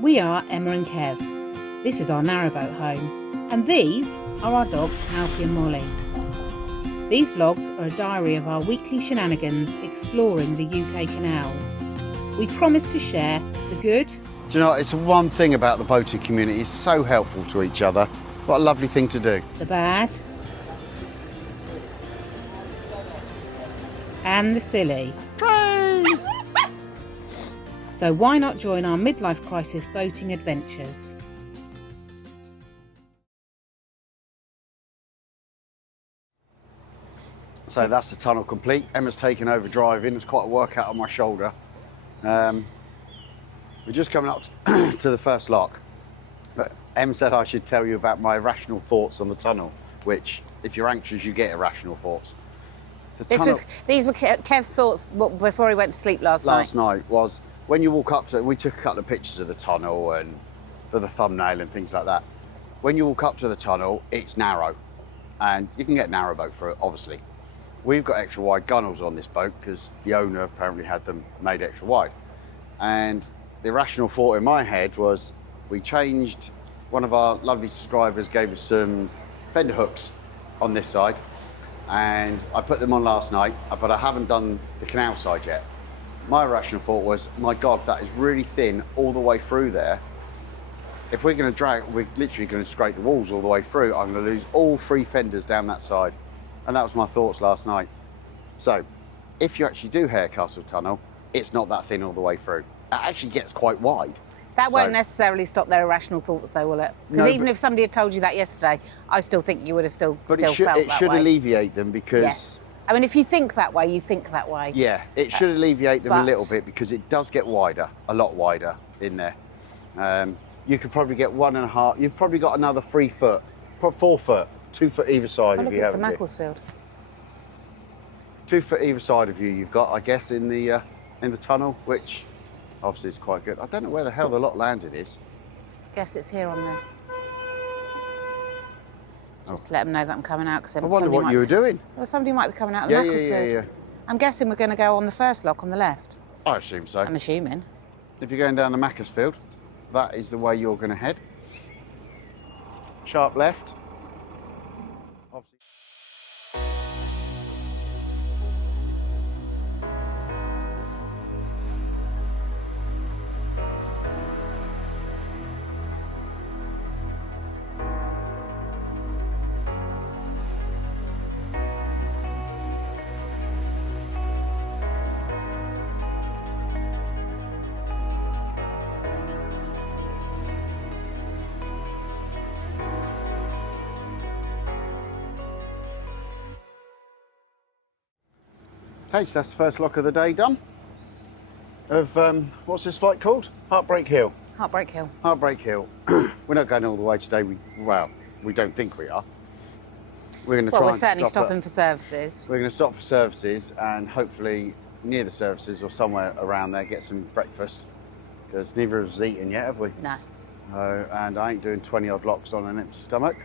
We are Emma and Kev. This is our narrowboat home, and these are our dogs Alfie and Molly. These vlogs are a diary of our weekly shenanigans exploring the UK canals. We promise to share the good. Do you know, it's one thing about the boating community, it's so helpful to each other. What a lovely thing to do. The bad. And the silly. So why not join our midlife crisis boating adventures? So that's the tunnel complete. Emma's taken over driving. It's quite a workout on my shoulder. We're just coming up to the first lock. But Em said I should tell you about my irrational thoughts on the tunnel, which, if you're anxious, you get irrational thoughts. These were Kev's thoughts before he went to sleep last night. Last night was, when you walk up to, we took a couple of pictures of the tunnel and for the thumbnail and things like that. When you walk up to the tunnel, it's narrow, and you can get narrowboat for it, obviously. We've got extra wide gunnels on this boat because the owner apparently had them made extra wide. And the irrational thought in my head was, we changed, one of our lovely subscribers gave us some fender hooks on this side, and I put them on last night, but I haven't done the canal side yet. My irrational thought was, my God, that is really thin all the way through there. If we're going to drag, we're literally going to scrape the walls all the way through. I'm going to lose all 3 fenders down that side. And that was my thoughts last night. So, if you actually do Harecastle Tunnel, it's not that thin all the way through. It actually gets quite wide. That won't necessarily stop their irrational thoughts, though, will it? Because even if somebody had told you that yesterday, I still think you would have still felt that way. It should alleviate them because... Yes. I mean, if you think that way, you think that way. Yeah, it should alleviate them a little bit because it does get wider, a lot wider in there. You could probably get 1.5, you've probably got another 3 foot, 4 foot, 2 foot either side Oh, of look, you. it's the Macclesfield. 2 foot either side of you you've got, I guess, in the tunnel, which obviously is quite good. I don't know where the hell the lot landing is. Guess it's here on there. Just to let them know that I'm coming out. Cause I wonder what you were doing. Well, somebody might be coming out of the Macclesfield. Yeah. I'm guessing we're going to go on the first lock on the left. I assume so. I'm assuming. If you're going down the Macclesfield, that is the way you're going to head. Sharp left. Obviously. Okay, so that's the first lock of the day done. Of, what's this flight called? Heartbreak Hill. Heartbreak Hill. Heartbreak Hill. We're not going all the way today. We don't think we are. We're going to Well, we're certainly stopping for services. We're going to stop for services and hopefully near the services or somewhere around there get some breakfast because neither of us has eaten yet, have we? No. And I ain't doing 20 odd locks on an empty stomach.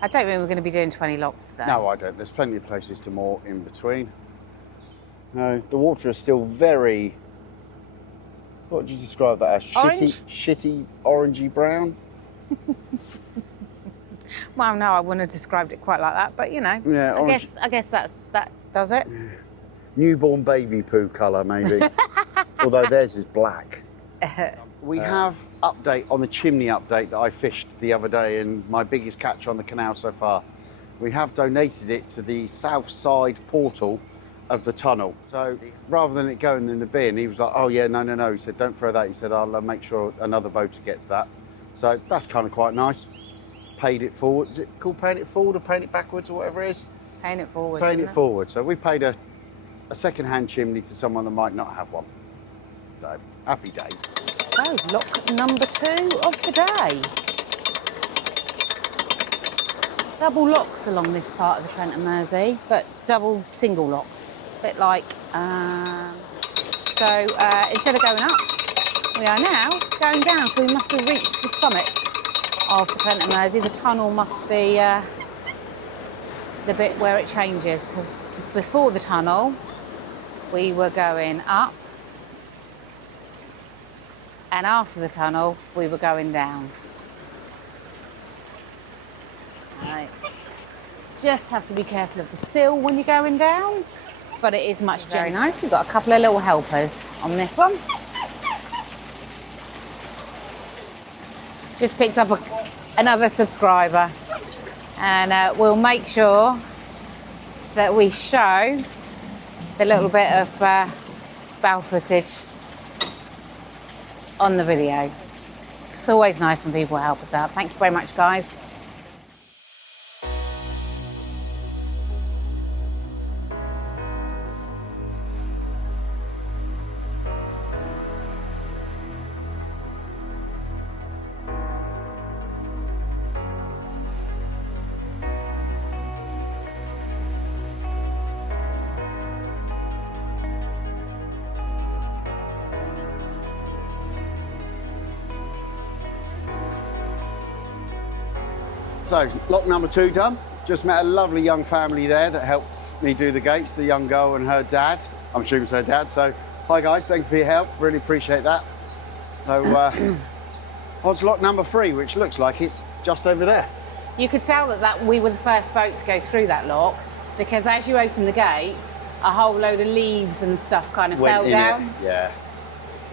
I don't think we're going to be doing 20 locks today. No, I don't. There's plenty of places to moor in between. No, the water is still very, what would you describe that as? Shitty, orangey brown? Well, no, I wouldn't have described it quite like that, but you know, Yeah, I guess that does it. Yeah. Newborn baby poo colour, maybe. Although theirs is black. We have update on the chimney update that I fished the other day and my biggest catch on the canal so far. We have donated it to the south side portal of the tunnel. So rather than it going in the bin, he was like, oh yeah, no. He said, don't throw that. He said, I'll make sure another boater gets that. So that's kind of quite nice. Paid it forward. Is it called paying it forward or paying it backwards or whatever it is? Paying it forward. Paying it forward. So we paid a second-hand chimney to someone that might not have one. So happy days. So lock number 2 of the day. Double locks along this part of the Trent and Mersey, but double single locks. A bit like, so instead of going up, we are now going down. So we must have reached the summit of the Trent and Mersey. The tunnel must be the bit where it changes, because before the tunnel, we were going up And after the tunnel, we were going down. Right. Just have to be careful of the sill when you're going down, but it is much very nice. We've got a couple of little helpers on this one. Just picked up another subscriber, and we'll make sure that we show the little bit of bow footage on the video. It's always nice when people help us out. Thank you very much, guys. So, lock number 2 done. Just met a lovely young family there that helped me do the gates, the young girl and her dad. I'm assuming it's her dad. So, hi guys, thank you for your help. Really appreciate that. So, on to lock number 3, which looks like it's just over there. You could tell that we were the first boat to go through that lock, because as you open the gates, a whole load of leaves and stuff kind of fell down. Yeah,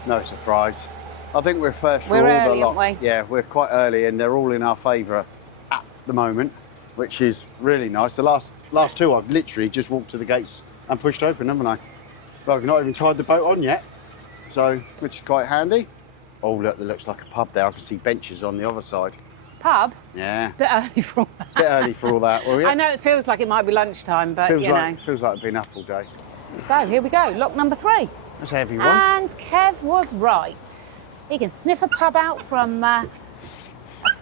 no surprise. I think we're first for We're all early, the locks. aren't we? Yeah, we're quite early and they're all in our favour at the moment, which is really nice. The last 2 I've literally just walked to the gates and pushed open, haven't I? But I've not even tied the boat on yet, so which is quite handy. Oh look, there looks like a pub there. I can see benches on the other side. Pub? Yeah. It's a bit early for all that. Bit early for all that, well, yeah. I know it feels like it might be lunchtime, but feels you like, know. Feels like it's been up all day. So here we go, lock number 3. That's a heavy one. And Kev was right. He can sniff a pub out from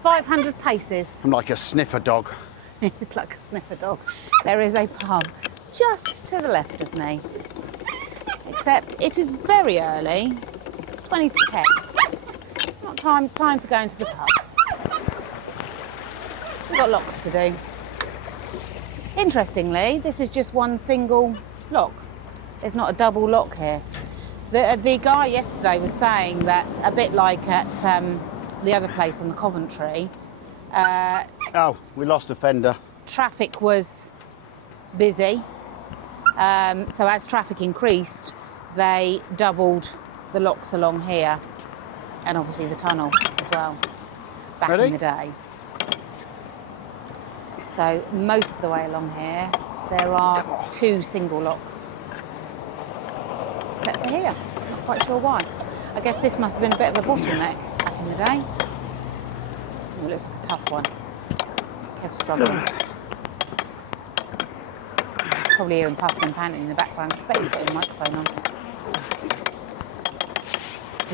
500 paces. I'm like a sniffer dog. He's like a sniffer dog. There is a pub just to the left of me. Except it is very early, 20 to 10. It's not time for going to the pub. We've got locks to do. Interestingly, this is just one single lock. There's not a double lock here. The guy yesterday was saying that, a bit like at the other place on the Coventry, Oh, we lost a fender. traffic was busy. So as traffic increased, they doubled the locks along here, and obviously the tunnel as well, back Ready? in the day. So most of the way along here, there are 2 single locks. Except for here, not quite sure why. I guess this must have been a bit of a bottleneck back in the day. Oh, it looks like a tough one. Kev's struggling. Probably hear him puffing and panting in the background. I expect he's got his microphone on.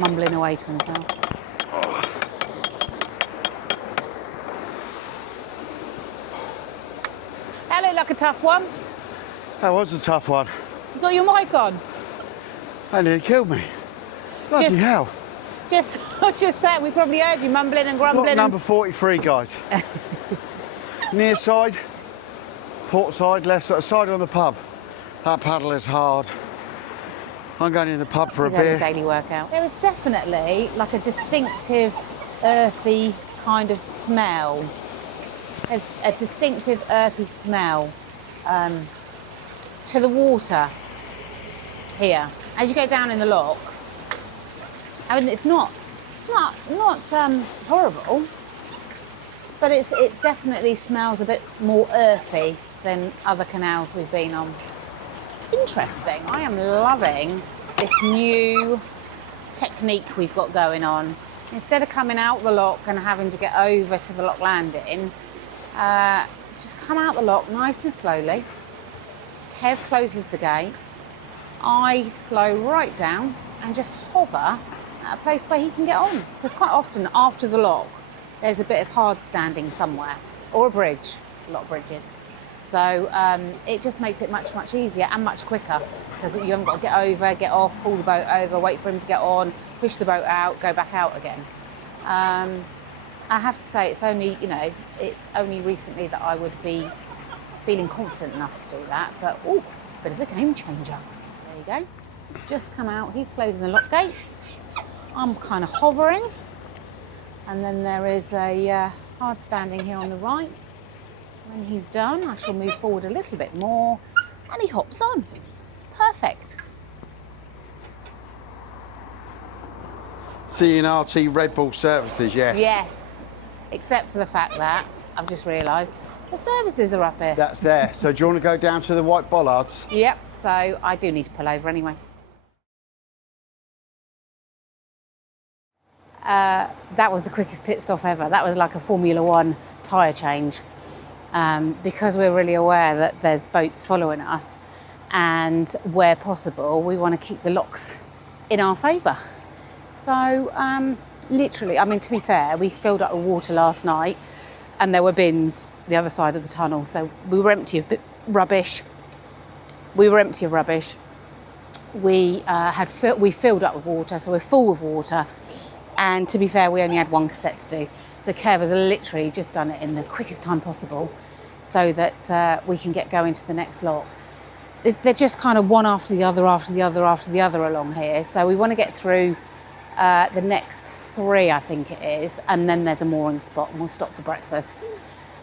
Mumbling away to himself. That looked like a tough one. That was a tough one. You got your mic on? That nearly killed me. Bloody Just- hell. I was just saying, we probably heard you mumbling and grumbling. Lock and- number 43, guys. Near side, port side, left side on the pub. That paddle is hard. I'm going in the pub for He's a had his beer. daily workout. There is definitely like a distinctive, earthy kind of smell. There's a distinctive earthy smell to the water here. As you go down in the locks, I mean, it's not horrible, but it definitely smells a bit more earthy than other canals we've been on. Interesting. I am loving this new technique we've got going on. Instead of coming out the lock and having to get over to the lock landing, just come out the lock nice and slowly. Kev closes the gates. I slow right down and just hover at a place where he can get on. Because quite often after the lock, there's a bit of hard standing somewhere, or a bridge. There's a lot of bridges. So it just makes it much, much easier and much quicker, because you haven't got to get over, get off, pull the boat over, wait for him to get on, push the boat out, go back out again. I have to say, it's only recently that I would be feeling confident enough to do that, but oh, it's a bit of a game changer. There you go. Just come out, he's closing the lock gates. I'm kind of hovering, and then there is a hard standing here on the right. When he's done, I shall move forward a little bit more, and he hops on. It's perfect. C&RT Red Bull services, yes. Yes, except for the fact that I've just realised the services are up here. That's there. So do you want to go down to the white bollards? Yep, so I do need to pull over anyway. That was the quickest pit stop ever. That was like a Formula One tyre change. Because we're really aware that there's boats following us, and where possible we want to keep the locks in our favour. So literally, I mean, to be fair, we filled up with water last night and there were bins the other side of the tunnel, so we were empty of rubbish. We filled up with water, so we're full of water. And to be fair, we only had one cassette to do. So Kev has literally just done it in the quickest time possible so that we can get going to the next lock. They're just kind of one after the other along here. So we want to get through the next 3, I think it is, and then there's a mooring spot and we'll stop for breakfast.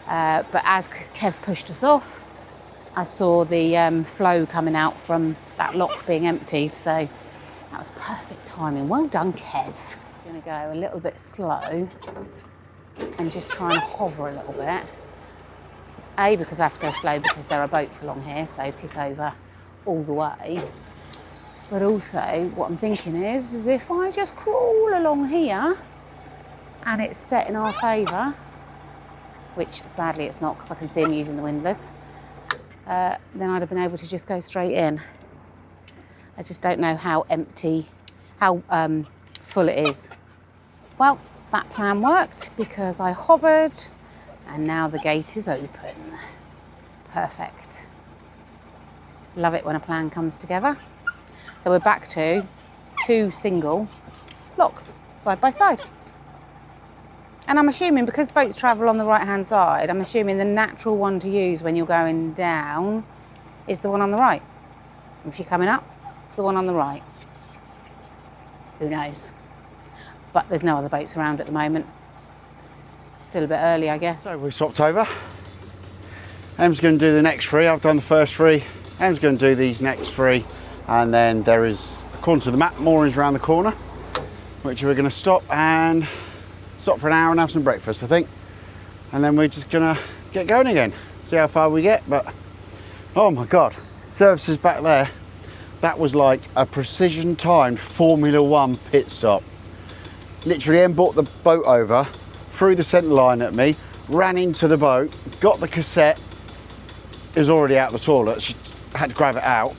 But as Kev pushed us off, I saw the flow coming out from that lock being emptied. So that was perfect timing. Well done, Kev. I'm going to go a little bit slow and just try and hover a little bit. A, because I have to go slow because there are boats along here, so tick over all the way. But also what I'm thinking is if I just crawl along here and it's set in our favour, which sadly it's not because I can see him using the windlass, then I'd have been able to just go straight in. I just don't know how full it is. Well, that plan worked because I hovered and now the gate is open. Perfect. Love it when a plan comes together. So we're back to 2 single locks side by side. And I'm assuming because boats travel on the right hand side, I'm assuming the natural one to use when you're going down is the one on the right. If you're coming up, it's the one on the right. Who knows? But there's no other boats around at the moment. Still a bit early, I guess. So we swapped over. Em's going to do the next 3. I've done the first 3. Em's going to do these next 3. And then there is, according to the map, moorings around the corner, which we're going to stop for an hour and have some breakfast, I think. And then we're just going to get going again. See how far we get. But, oh my God, services back there. That was like a precision timed Formula One pit stop. Literally, Em brought the boat over, threw the centre line at me, ran into the boat, got the cassette. It was already out of the toilet. She had to grab it out,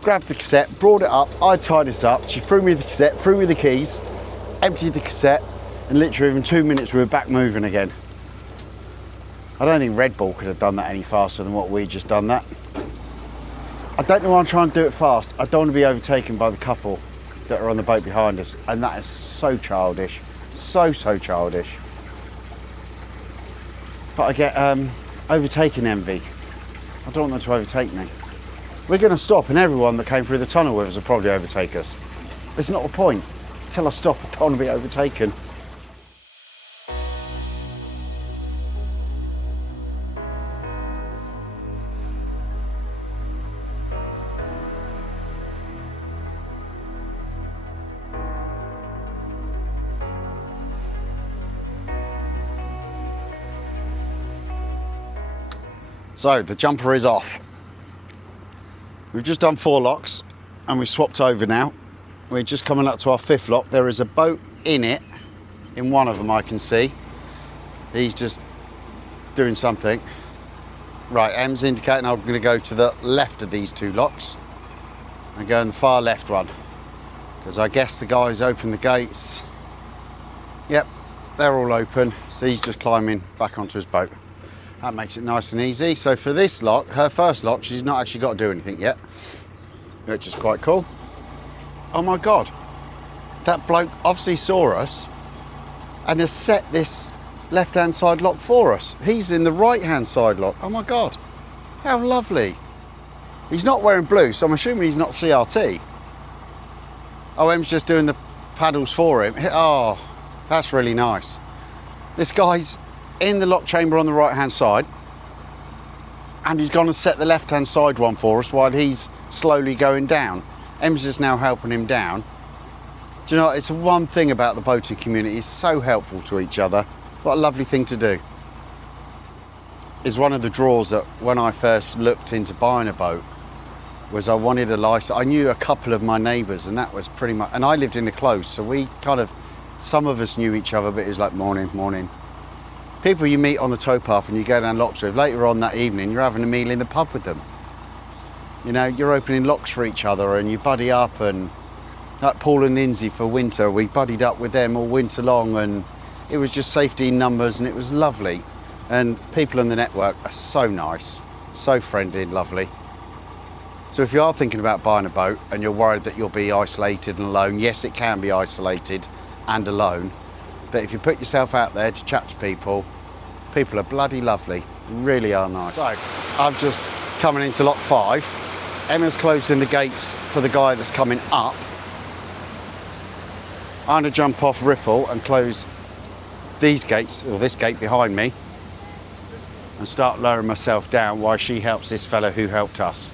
grabbed the cassette, brought it up. I tied this up. She threw me the cassette, threw me the keys, emptied the cassette, and literally within 2 minutes we were back moving again. I don't think Red Bull could have done that any faster than what we just done that. I don't know why I'm trying to do it fast. I don't want to be overtaken by the couple that are on the boat behind us, and that is so childish. So childish. But I get overtaking envy. I don't want them to overtake me. We're going to stop, and everyone that came through the tunnel with us will probably overtake us. It's not the point. Until I stop, I don't want to be overtaken. So the jumper is off. We've just done 4 locks and we swapped over now. We're just coming up to our 5th lock. There is a boat in it, in one of them I can see. He's just doing something. Right, Em's indicating I'm going to go to the left of these 2 locks and go in the far left one, because I guess the guys opened the gates. Yep, they're all open, so he's just climbing back onto his boat. That makes it nice and easy. So for this lock, her first lock, she's not actually got to do anything yet, which is quite cool. Oh my God, that bloke obviously saw us and has set this left-hand side lock for us. He's in the right-hand side lock. Oh my God, how lovely. He's not wearing blue, so I'm assuming he's not CRT. Oh, Em's just doing the paddles for him. Oh, that's really nice. This guy's in the lock chamber on the right hand side, and he's gone and set the left hand side one for us while he's slowly going down. Em's just now helping him down. Do you know, it's one thing about the boating community, it's so helpful to each other. What a lovely thing to do. Is one of the draws that when I first looked into buying a boat was I wanted a license. I knew a couple of my neighbours, and that was pretty much, and I lived in a close, so we kind of, some of us knew each other, but it was like morning, morning. People you meet on the towpath and you go down locks with, later on that evening you're having a meal in the pub with them. You know, you're opening locks for each other and you buddy up, and like Paul and Lindsay for winter, we buddied up with them all winter long, and it was just safety in numbers, and it was lovely. And people in the network are so nice, so friendly and lovely. So if you are thinking about buying a boat and you're worried that you'll be isolated and alone, yes, it can be isolated and alone, but if you put yourself out there to chat to people, people are bloody lovely, really are nice. So I'm just coming into lock 5. Emma's closing the gates for the guy that's coming up. I'm going to jump off Ripple and close these gates, or this gate behind me, and start lowering myself down while she helps this fella who helped us.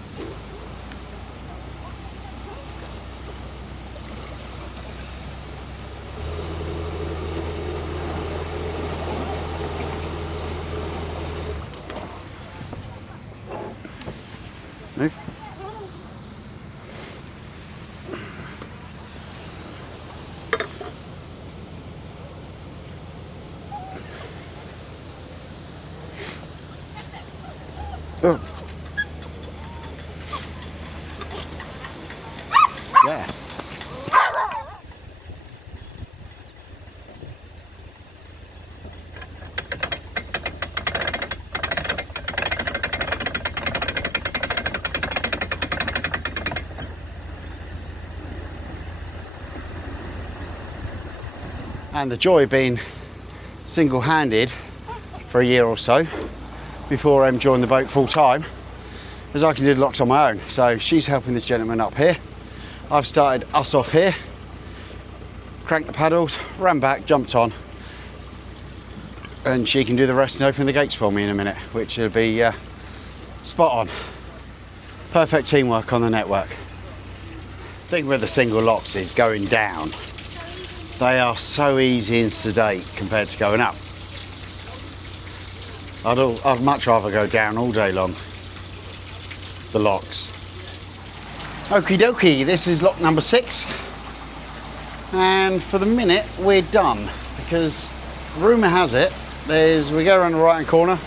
Move. Oh. Yeah. And the joy of being single-handed for a year or so before Em joined the boat full time is I can do the locks on my own. So she's helping this gentleman up here. I've started us off here, cranked the paddles, ran back, jumped on, and she can do the rest and open the gates for me in a minute, which will be spot on. Perfect teamwork on the network. The thing with the single locks is going down. They are so easy and sedate compared to going up. I'd much rather go down all day long, the locks. Okie dokie, this is lock number 6. And for the minute, we're done, because rumour has it, we go around the right hand corner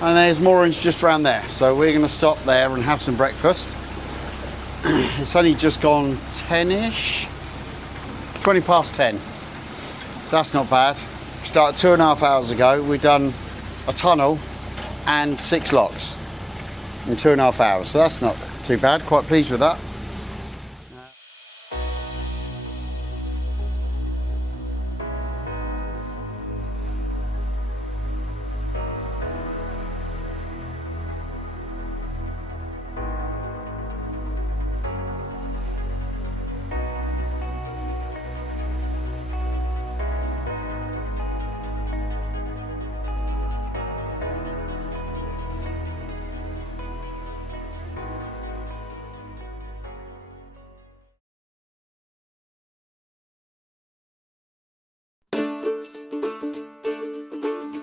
and there's moorings just around there. So we're gonna stop there and have some breakfast. It's only just gone 10-ish, 20 past 10. So that's not bad. Started 2.5 hours ago. We've done a tunnel and 6 locks in 2.5 hours. So that's not too bad. Quite pleased with that.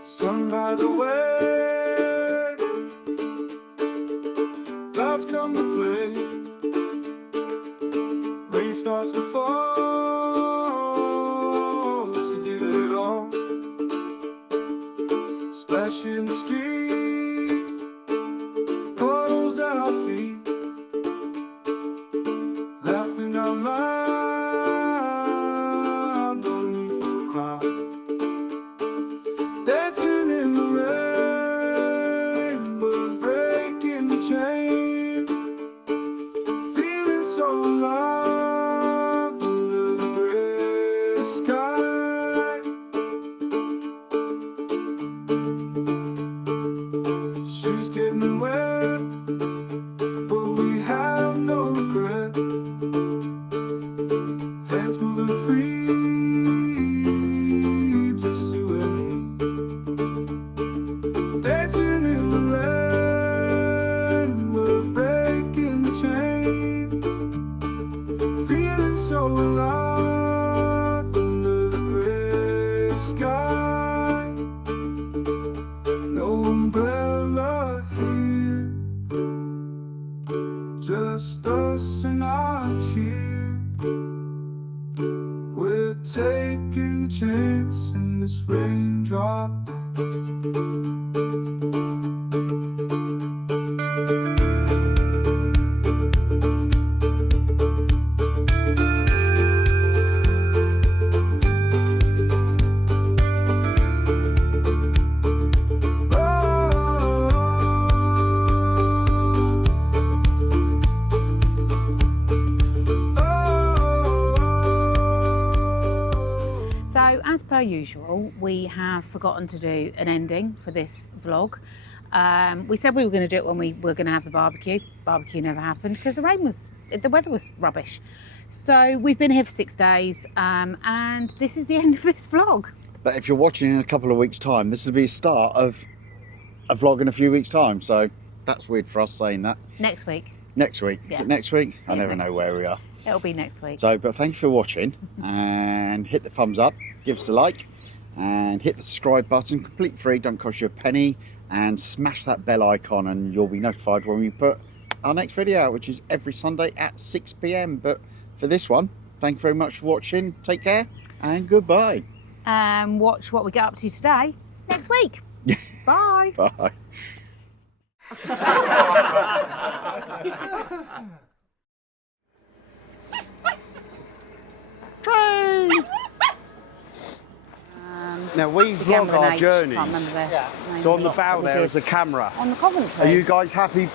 Sun by the way, clouds come to play, rain starts to fall, let's forget it all, splash in the street, puddles at our feet, laughing out loud, no need for a cry. Dancing in the rain, we're breaking the chain, feeling so alive under the gray sky. Shoes getting wet, but we have no regret. Hands moving free. sky. No umbrella here, just us and our cheer. We're taking a chance in this raindrop dance. So, as per usual, we have forgotten to do an ending for this vlog. We said we were going to do it when we were going to have the barbecue. Barbecue never happened because the weather was rubbish. So we've been here for 6 days, and this is the end of this vlog. But if you're watching in a couple of weeks' time, this will be a start of a vlog in a few weeks' time. So that's weird for us saying that. Next week. Next week. Yeah. Is it next week? I It's never next know where we are. It'll be next week. So, but thank you for watching, and hit the thumbs up, give us a like, and hit the subscribe button, completely free, don't cost you a penny, and smash that bell icon and you'll be notified when we put our next video out, which is every Sunday at 6 PM. But for this one, thank you very much for watching, take care, and goodbye. Watch what we get up to today next week. Bye. Bye. Train! Now we Began vlog with an our H, journeys. can't remember the name So of on the the lots that bow we there did. is a camera. On the Coventry. Are you guys happy?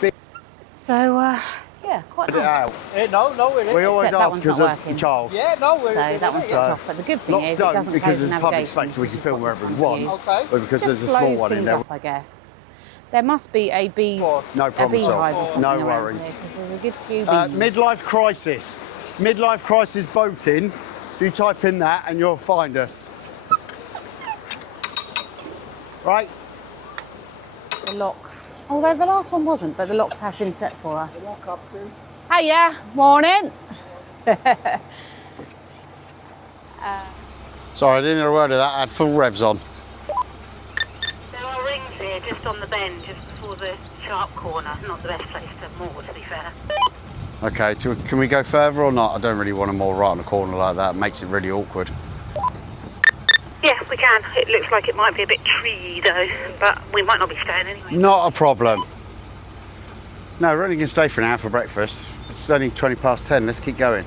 So, yeah, quite Put it nice. out. No, it We is. always Except that ask one's because not of the working. child. Yeah, no, we're So that one's So, dropped off. But the good thing Lots is it don't doesn't because close the there's public navigation. space so we can because film you've wherever got we this one to want. use. Okay. But because Just there's a small slows one in things there. up, I guess. There must be a bees, No problem a at all. beehive or something No around worries. here, 'cause there's a good few bees. Midlife crisis. Midlife crisis boating. If you type in that and you'll find us. Right? The locks. Although the last one wasn't, but the locks have been set for us. Walk up to. Hiya, morning. Sorry, I didn't hear a word of that. I had full revs on. There are rings here just on the bend, just before the sharp corner. Not the best place to moor, to be fair. Okay, can we go further or not? I don't really want to moor right on the corner like that. It makes it really awkward. Yeah, we can. It looks like it might be a bit treey though, but we might not be staying anyway. Not a problem. No, we're only going to stay for an hour for breakfast. It's only 10:20. Let's keep going.